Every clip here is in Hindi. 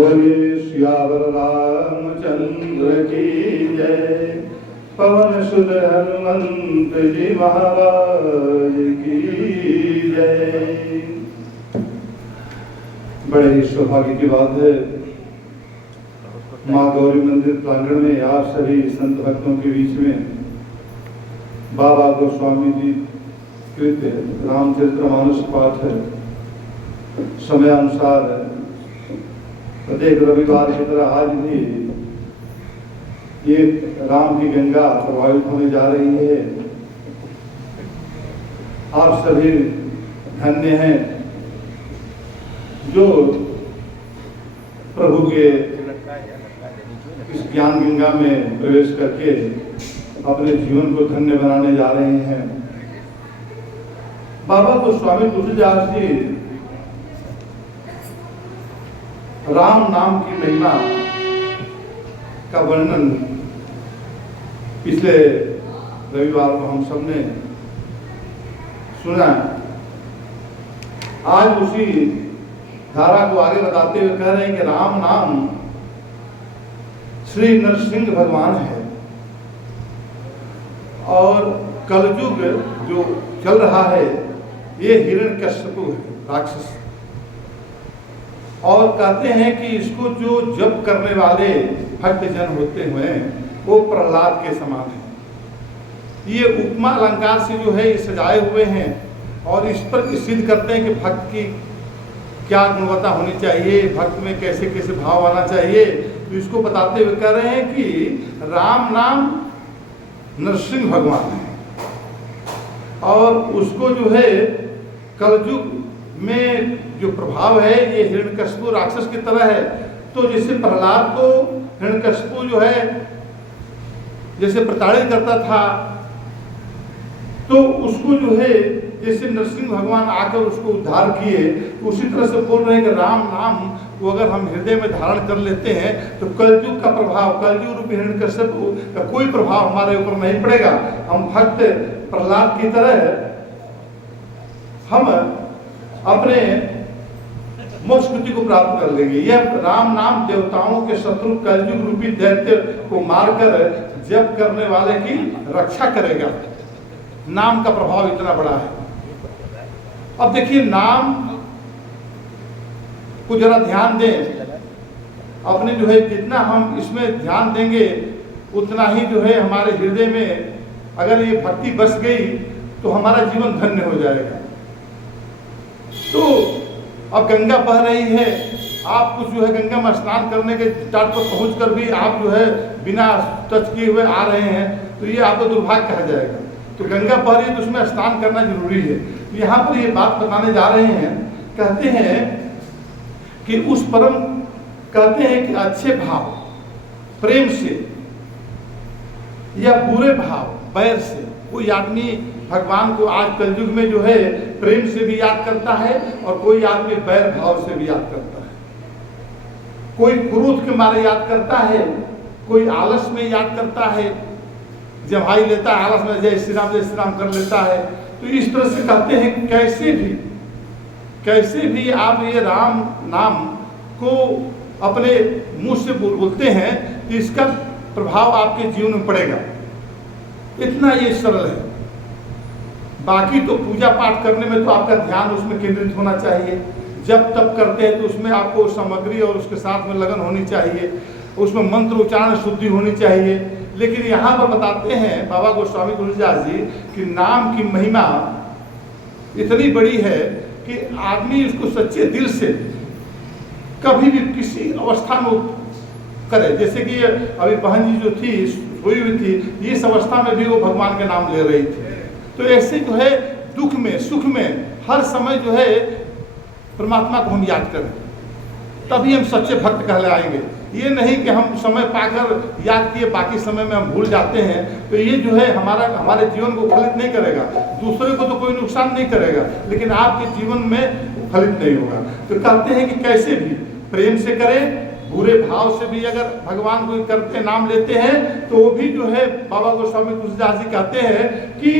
बोलिए सियावर रामचंद्र की जय। पवन सुत हनुमंत जी महाराज की जय। बड़े ही सौभाग्य की बात है, माँ गौरी मंदिर प्रांगण में आप सभी संत भक्तों के बीच में बाबा गोस्वामी जी कृत रामचरितमानस पाठ है। समयानुसार प्रत्येक रविवार की तरह आज भी ये राम की गंगा प्रवाहित होने जा रही है। आप सभी धन्य हैं जो प्रभु के इस ज्ञान गंगा में प्रवेश करके अपने जीवन को धन्य बनाने जा रहे हैं। बाबा गोस्वामी तुलसीदास जी राम नाम की महिमा का वर्णन पिछले रविवार को हम सबने सुना। आज उसी धारा को आगे बताते हुए कह रहे हैं कि राम नाम श्री नरसिंह भगवान है और कलयुग जो चल रहा है ये हिरण्यकश्यपु है, राक्षस। और कहते हैं कि इसको जो जप करने वाले भक्तजन होते हुए वो प्रहलाद के समान है। ये उपमा अलंकार से जो है ये सजाए हुए हैं और इस पर सिद्ध करते हैं कि भक्त की क्या गुणवत्ता होनी चाहिए, भक्त में कैसे कैसे भाव आना चाहिए। तो इसको बताते हुए कह रहे हैं कि राम नाम नरसिंह भगवान है और उसको जो है कलयुग में जो प्रभाव है ये हिरण्यकश्यपु राक्षस की तरह है। तो जैसे प्रहलाद को हिरण्यकश्यपु जो है जैसे प्रताड़ित करता था, तो उसको जो है जैसे नरसिंह भगवान आकर उसको उद्धार किए, उसी तरह से बोल रहे हैं कि राम नाम को अगर हम हृदय में धारण कर लेते हैं तो कलयुग का प्रभाव, कलयुग रूपी हिरण्यकश्यपु का कोई प्रभाव हमारे ऊपर नहीं पड़ेगा। हम भक्त प्रहलाद की तरह हम अपने मोक्ष गति को प्राप्त कर लेंगे। यह राम नाम देवताओं के शत्रु कलयुग रूपी दैत्य को मारकर जप करने वाले की रक्षा करेगा। नाम का प्रभाव इतना बड़ा है। अब देखिए नाम को जरा ध्यान दें, अपने जो है जितना हम इसमें ध्यान देंगे उतना ही जो है हमारे हृदय में अगर ये भक्ति बस गई तो हमारा जीवन धन्य हो जाएगा। तो अब गंगा बह रही है, आप कुछ जो है गंगा में स्नान करने के तट पर पहुंचकर भी आप जो है बिना टच किए हुए आ रहे हैं तो ये आपको दुर्भाग्य कहा जाएगा। तो गंगा बह रही है तो उसमें स्नान करना जरूरी है। यहाँ पर ये बात बताने जा रहे हैं, कहते हैं कि उस परम, कहते हैं कि अच्छे भाव प्रेम से या बुरे भाव बैर से कोई आदमी भगवान को आज कलयुग में जो है प्रेम से भी याद करता है और कोई आदमी बैर भाव से भी याद करता है। कोई क्रोध के मारे याद करता है, कोई आलस में याद करता है, जमाई लेता है आलस में जय श्री राम कर लेता है। तो इस तरह से कहते हैं कैसे भी आप ये राम नाम को अपने मुंह से बोलते हैं तो इसका प्रभाव आपके जीवन में पड़ेगा। इतना ये सरल है। बाकी तो पूजा पाठ करने में तो आपका ध्यान उसमें केंद्रित होना चाहिए। जब तब करते हैं तो उसमें आपको सामग्री और उसके साथ में लगन होनी चाहिए, उसमें मंत्र उच्चारण शुद्धि होनी चाहिए। लेकिन यहाँ पर बताते हैं बाबा गोस्वामी तुलसीदास जी कि नाम की महिमा इतनी बड़ी है कि आदमी इसको सच्चे दिल से कभी भी किसी अवस्था में करे। जैसे कि अभी बहन जी जो थी सोई हुई थी, इस अवस्था में भी वो भगवान के नाम ले रही थी। तो ऐसे जो है दुख में सुख में हर समय जो है परमात्मा को हम याद करें, तभी हम सच्चे भक्त कहलाएंगे। ये नहीं कि हम समय पाकर याद किए बाकी समय में हम भूल जाते हैं, तो ये जो है हमारे जीवन को फलित नहीं करेगा। दूसरे को तो कोई नुकसान नहीं करेगा लेकिन आपके जीवन में फलित नहीं होगा। तो कहते हैं कि कैसे भी प्रेम से करें, बुरे भाव से भी अगर भगवान को करते नाम लेते हैं तो वो भी जो है बाबा गोस्वामी तुलसीदास जी कहते हैं कि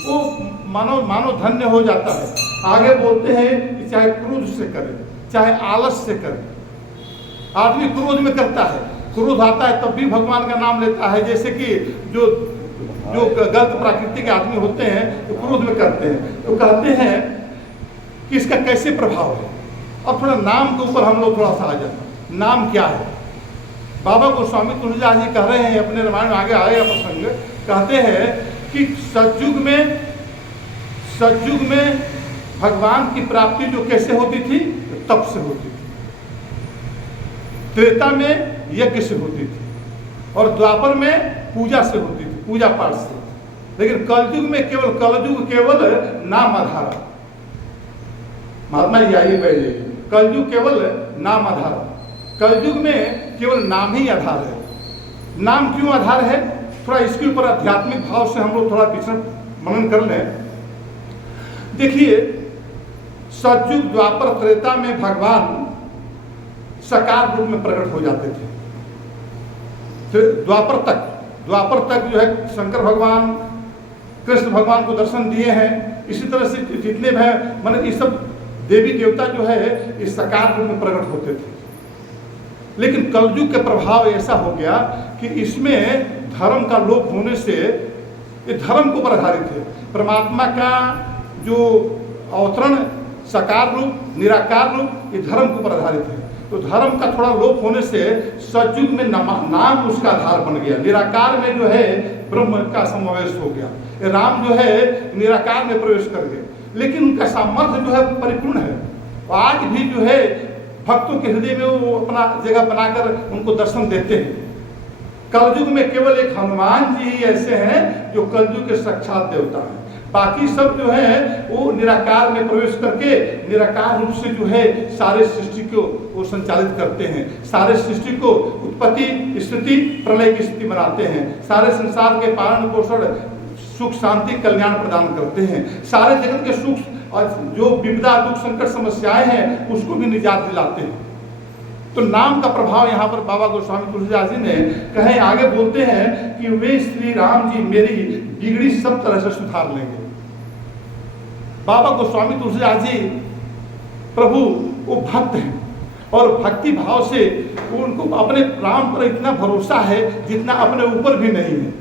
वो मानो धन्य हो जाता है। आगे बोलते हैं कि चाहे क्रोध से करें, चाहे आलस से करें, आदमी क्रोध में करता है, क्रोध आता है तब भी भगवान का नाम लेता है। जैसे कि जो गलत प्रकृति के आदमी होते हैं तो क्रोध में करते हैं। तो कहते हैं कि इसका कैसे प्रभाव है। अब थोड़ा नाम के ऊपर हम लोग थोड़ा सा आ जाते। नाम क्या है? बाबा गोस्वामी तुलसीदास जी कह रहे हैं अपने रामायण में, आगे आएगा प्रसंग, कहते हैं कि सतयुग में भगवान की प्राप्ति जो कैसे होती थी? तप से होती थी। त्रेता में यज्ञ से होती थी और द्वापर में पूजा से होती थी, पूजा पाठ से। लेकिन कलयुग में केवल नाम आधार। महात्मा जी आइए पहले, कलयुग केवल नाम आधार। कलयुग में केवल नाम ही आधार है। नाम क्यों आधार है? थोड़ा इसके ऊपर आध्यात्मिक भाव से हम लोग थोड़ा विचरण मनन कर लें। देखिए, सतयुग द्वापर त्रेता में भगवान साकार रूप में प्रकट हो जाते थे। फिर द्वापर तक जो है शंकर भगवान, कृष्ण भगवान को दर्शन दिए हैं। इसी तरह से जितने भी मतलब ये सब देवी देवता जो है इस साकार रूप में प्रकट होते थे। लेकिन कलयुग का प्रभाव ऐसा हो गया कि इसमें धर्म का लोप होने से ये धर्म के ऊपर आधारित है। परमात्मा का जो अवतरण साकार रूप, निराकार रूप, ये धर्म के ऊपर आधारित है। तो धर्म का थोड़ा लोप होने से सतयुग में नाम उसका आधार बन गया। निराकार में जो है ब्रह्म का समावेश हो गया। राम जो है निराकार में प्रवेश कर गए, लेकिन उनका सामर्थ्य जो है परिपूर्ण है। आज भी जो है भक्तों के हृदय में वो अपना जगह बनाकर उनको दर्शन देते हैं। कलयुग में केवल एक हनुमान जी ही ऐसे हैं जो कलयुग के साक्षात देवता हैं। बाकी सब जो है वो निराकार में प्रवेश करके निराकार रूप से जो है सारे सृष्टि को वो संचालित करते हैं। सारे सृष्टि को उत्पत्ति, स्थिति, प्रलय की स्थिति बनाते हैं। सारे संसार के पालन पोषण, सुख शांति, कल्याण प्रदान करते हैं। सारे जगत के सुख और जो विपदा, दुख, संकट, समस्याएं हैं उसको भी निजात दिलाते हैं। तो नाम का प्रभाव यहाँ पर बाबा गोस्वामी तुलसीदास जी ने कहे, आगे बोलते हैं कि वे श्री राम जी मेरी बिगड़ी सब तरह से सुधार लेंगे। बाबा गोस्वामी तुलसीदास जी प्रभु वो भक्त हैं और भक्ति भाव से उनको अपने राम पर इतना भरोसा है जितना अपने ऊपर भी नहीं है।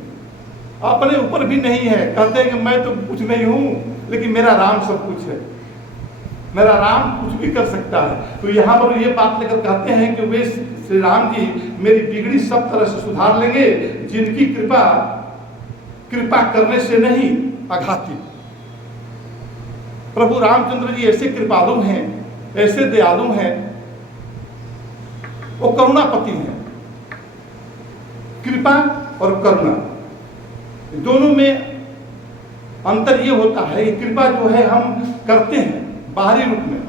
अपने ऊपर भी नहीं है। कहते हैं कि मैं तो कुछ नहीं हूँ लेकिन मेरा राम सब कुछ है, मेरा राम कुछ भी कर सकता है। तो यहाँ पर ये बात लेकर कहते हैं कि वे श्री राम जी मेरी बिगड़ी सब तरह से सुधार लेंगे, जिनकी कृपा करने से नहीं अघाती। प्रभु रामचंद्र जी ऐसे कृपालु हैं, ऐसे दयालु हैं, वो करुणापति हैं। कृपा और करुणा दोनों में अंतर ये होता है कि कृपा जो है हम करते हैं बाहरी रूप में,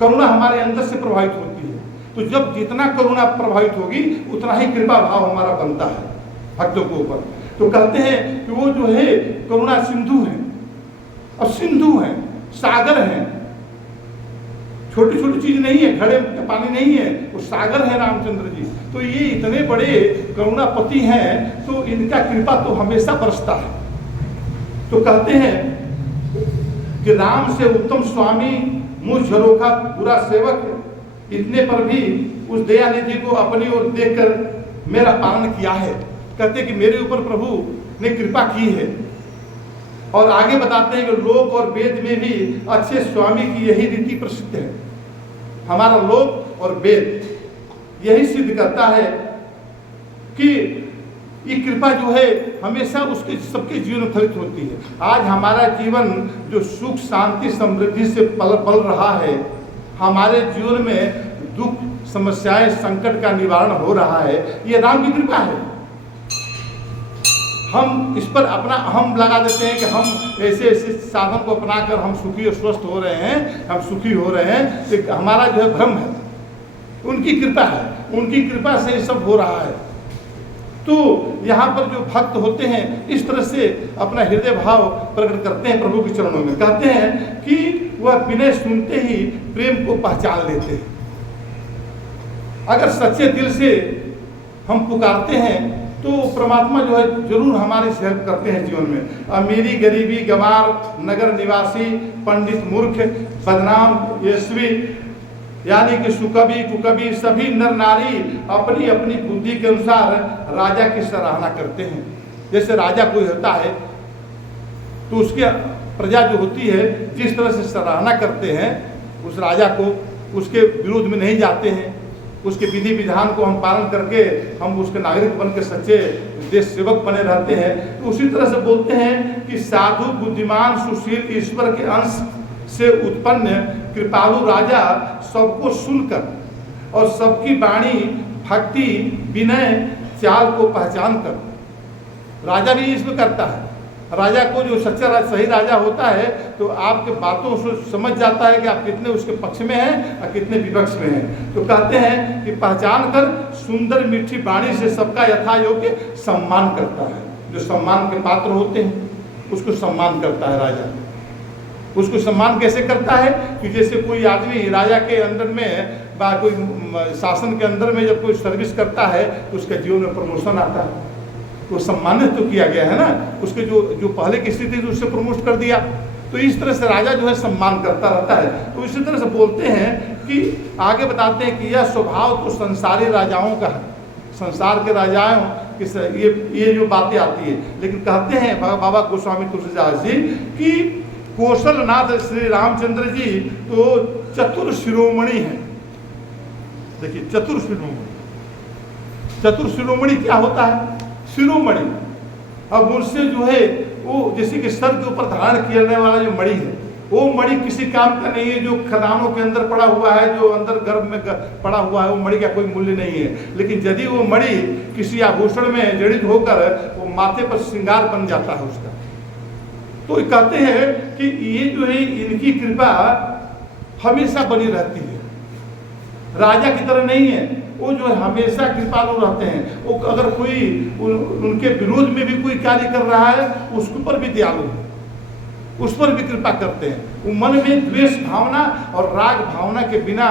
करुणा हमारे अंदर से प्रभावित होती है। तो जब जितना करुणा प्रभावित होगी उतना ही कृपा भाव हमारा बनता है भक्तों के ऊपर। तो कहते हैं कि वो जो है करुणा सिंधु है, और सिंधु है, सागर है। छोटी छोटी चीज नहीं है, घड़े में पानी नहीं है, वो सागर है रामचंद्र जी। तो ये इतने बड़े करुणापति हैं तो इनका कृपा तो हमेशा बरसता है। तो कहते हैं कि राम से उत्तम स्वामी मुझ झरोखा बुरा सेवक, इतने पर भी उस दयानिधि को अपनी ओर देखकर मेरा पालन किया है। कहते कि मेरे ऊपर प्रभु ने कृपा की है। और आगे बताते हैं कि लोक और वेद में भी अच्छे स्वामी की यही रीति प्रसिद्ध है। हमारा लोक और वेद यही सिद्ध करता है कि ये कृपा जो है हमेशा उसके सबके जीवन में फलित होती है। आज हमारा जीवन जो सुख शांति समृद्धि से पल रहा है, हमारे जीवन में दुख समस्याएं संकट का निवारण हो रहा है, ये राम की कृपा है। हम इस पर अपना अहम लगा देते हैं कि हम ऐसे ऐसे साधन को अपनाकर हम सुखी और स्वस्थ हो रहे हैं, हम सुखी हो रहे हैं। तो हमारा जो है भ्रम है, उनकी कृपा है, उनकी कृपा से ये सब हो रहा है। तो यहाँ पर जो भक्त होते हैं इस तरह से अपना हृदय भाव प्रकट करते हैं प्रभु के चरणों में। कहते हैं कि वह विनय सुनते ही प्रेम को पहचान लेते हैं। अगर सच्चे दिल से हम पुकारते हैं तो परमात्मा जो है जरूर हमारी हेल्प करते हैं जीवन में। अमीरी गरीबी गंवार नगर निवासी पंडित मूर्ख बदनाम यशस्वी यानी कि सुकवि कुकवि सभी नर नारी अपनी अपनी बुद्धि के अनुसार राजा की सराहना करते हैं। जैसे राजा कोई होता है तो उसके प्रजा जो होती है जिस तरह से सराहना करते हैं उस राजा को, उसके विरोध में नहीं जाते हैं, उसके विधि विधान को हम पालन करके हम उसके नागरिक बन के सच्चे देश सेवक बने रहते हैं। तो उसी तरह से बोलते हैं कि साधु बुद्धिमान सुशील ईश्वर के अंश से उत्पन्न कृपालु राजा सबको सुनकर और सबकी वाणी भक्ति विनय चाल को पहचान कर, राजा भी इसमें करता है। राजा को जो सच्चा सही राजा होता है तो आपके बातों से समझ जाता है कि आप कितने उसके पक्ष में हैं और कितने विपक्ष में हैं। तो कहते हैं कि पहचान कर सुंदर मीठी वाणी से सबका यथा योग्य सम्मान करता है। जो सम्मान के पात्र होते हैं उसको सम्मान करता है राजा। उसको सम्मान कैसे करता है कि जैसे कोई आदमी राजा के अंदर में कोई शासन के अंदर में जब कोई सर्विस करता है तो उसके जीवन में प्रमोशन आता है, तो सम्मानित तो किया गया है ना, उसके जो पहले की स्थिति थी उससे प्रमोट कर दिया। तो इस तरह से राजा जो है सम्मान करता रहता है। तो इसी तरह से बोलते हैं कि आगे बताते हैं कि यह स्वभाव तो संसारी राजाओं का है, संसार के राजाओं की ये जो बातें आती है। लेकिन कहते हैं बाबा गोस्वामी तुलसीदास जी कि कौशलनाथ श्री रामचंद्र जी तो चतुर शिरोमणि हैं। देखिए चतुर शिरोमणि, चतुर शिरोमणि क्या होता है? शिरोमणि, अब उनसे जो है वो जैसे कि सर के ऊपर धारण किया जाने वाला जो मणि है वो मणि किसी काम का नहीं है। जो खदानों के अंदर पड़ा हुआ है, जो अंदर गर्भ में पड़ा हुआ है, वो मणि का कोई मूल्य नहीं है। लेकिन यदि वो मणि किसी आभूषण में जड़ित होकर वो माथे पर श्रृंगार बन जाता है उसका, तो कहते हैं कि ये जो है इनकी कृपा हमेशा बनी रहती है, राजा की तरह नहीं है। वो जो है हमेशा कृपालु रहते हैं। वो अगर कोई उनके विरोध में भी कोई कार्य कर रहा है उसके ऊपर भी दयालु है, उस पर भी कृपा करते हैं। वो मन में द्वेष भावना और राग भावना के बिना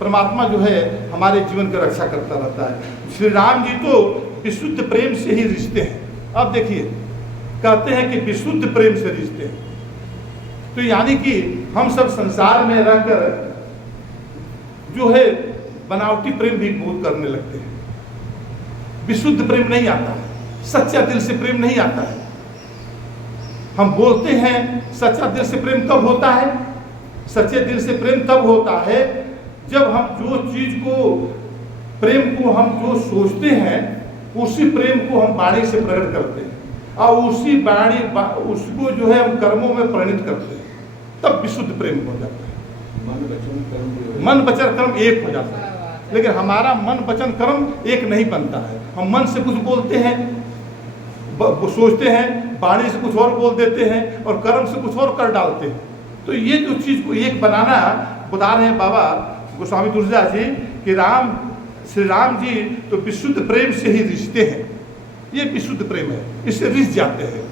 परमात्मा जो है हमारे जीवन की रक्षा करता रहता है। श्री राम जी तो विशुद्ध प्रेम से ही रिश्ते हैं। अब देखिए कहते हैं कि विशुद्ध प्रेम से रिश्ते हैं, तो यानी कि हम सब संसार में रहकर जो है बनावटी प्रेम भी बहुत करने लगते हैं। विशुद्ध प्रेम नहीं आता, सच्चा दिल से प्रेम नहीं आता है। हम बोलते हैं सच्चा दिल से प्रेम कब होता है? सच्चे दिल से प्रेम तब होता है जब हम जो चीज को प्रेम को हम जो सोचते हैं उसी प्रेम को हम वाणी से प्रकट करते हैं और उसी वाणी उसको जो है हम कर्मों में परिणित करते हैं, तब विशुद्ध प्रेम हो जाता है। मन वचन कर्म एक हो जाता है। लेकिन हमारा मन वचन कर्म एक नहीं बनता है। हम मन से कुछ बोलते हैं, सोचते हैं, वाणी से कुछ और बोल देते हैं और कर्म से कुछ और कर डालते हैं। तो ये जो चीज को एक बनाना बता रहे हैं बाबा गोस्वामी तुलसीदास जी कि श्री राम जी तो विशुद्ध प्रेम से ही रिश्ते हैं। ये विशुद्ध प्रेम है, इससे रिश्ते जाते हैं।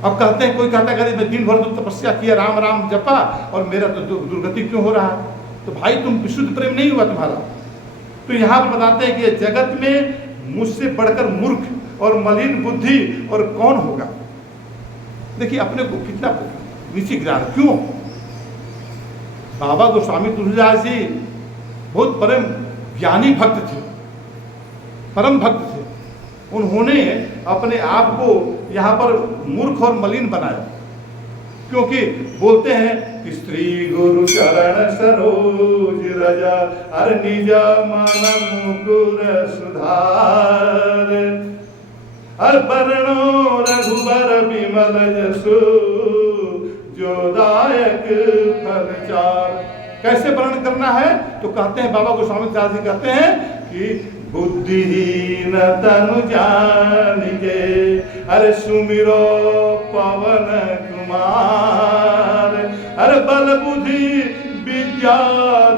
अब कहते हैं, कोई कहता है मैं दिन भर तो तपस्या किया, राम राम जपा और मेरा तो दुर्गति क्यों हो रहा है? तो भाई तुम विशुद्ध प्रेम नहीं हुआ तुम्हारा। तो यहाँ पर बताते हैं कि जगत में मुझसे बढ़कर मूर्ख और मलिन बुद्धि और कौन होगा। देखिए अपने को कितना नीचे गिरा रहा, क्यों? बाबा गोस्वामी तुलसीदास जी बहुत परम ज्ञानी भक्त थे, परम भक्त थे। उन्होंने अपने आप को यहाँ पर मूर्ख और मलिन बनाया, क्योंकि बोलते हैं कि श्री गुरु चरण सरोज रजा हर निज मन मुकुर सुधार हर वर्णो रघुबर विमल जसु जो दायक फल चार। कैसे वर्णन करना है? तो कहते हैं बाबा गोस्वामी दास जी कहते हैं कि बुद्धिहीन तनु जानिके अरे सुमिरो पवन कुमार अरे बल बुद्धि विद्या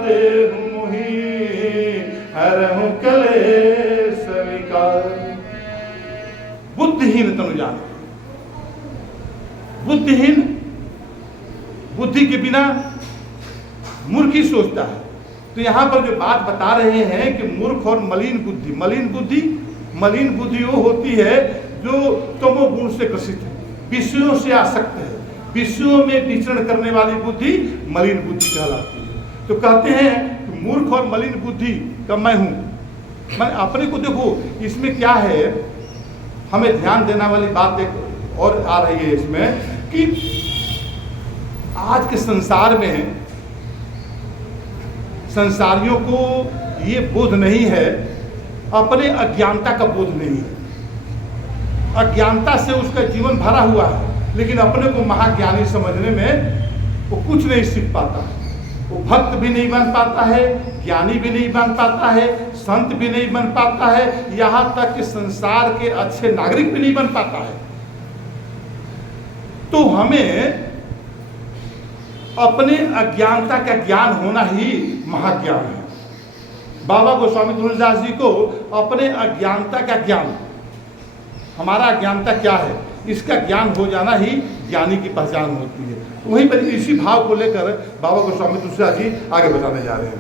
देहु मोहि हरहु कलेश विकार। बुद्धिहीन तनु जानिके, बुद्धिहीन बुद्धि के बिना मूर्ख ही सोचता है। तो यहाँ पर जो बात बता रहे हैं कि मूर्ख और मलिन बुद्धि, मलिन बुद्धि वो होती है जो तमोगुण से ग्रसित है, विषयों से आसक्त है, विषयों में विचरण करने वाली बुद्धि मलिन बुद्धि कहलाती है। तो कहते हैं कि मूर्ख और मलिन बुद्धि का मैं हूँ। मैं अपने को देखो, इसमें क्या है, हमें ध्यान देने वाली बात एक और आ रही है इसमें कि आज के संसार में संसारियों को ये बोध नहीं है, अपने अज्ञानता का बोध नहीं है। अज्ञानता से उसका जीवन भरा हुआ है, लेकिन अपने को महाज्ञानी समझने में वो कुछ नहीं सीख पाता है। वो भक्त भी नहीं बन पाता है, ज्ञानी भी नहीं बन पाता है, संत भी नहीं बन पाता है, यहाँ तक कि संसार के अच्छे नागरिक भी नहीं बन पाता है। तो हमें अपने अज्ञानता का ज्ञान होना ही महाज्ञान है। बाबा गोस्वामी तुलसीदास जी को अपने अज्ञानता का ज्ञान, हमारा अज्ञानता क्या है, इसका ज्ञान हो जाना ही ज्ञानी की पहचान होती है। वहीं पर इसी भाव को लेकर बाबा गोस्वामी तुलसीदास जी आगे बताने जा रहे हैं।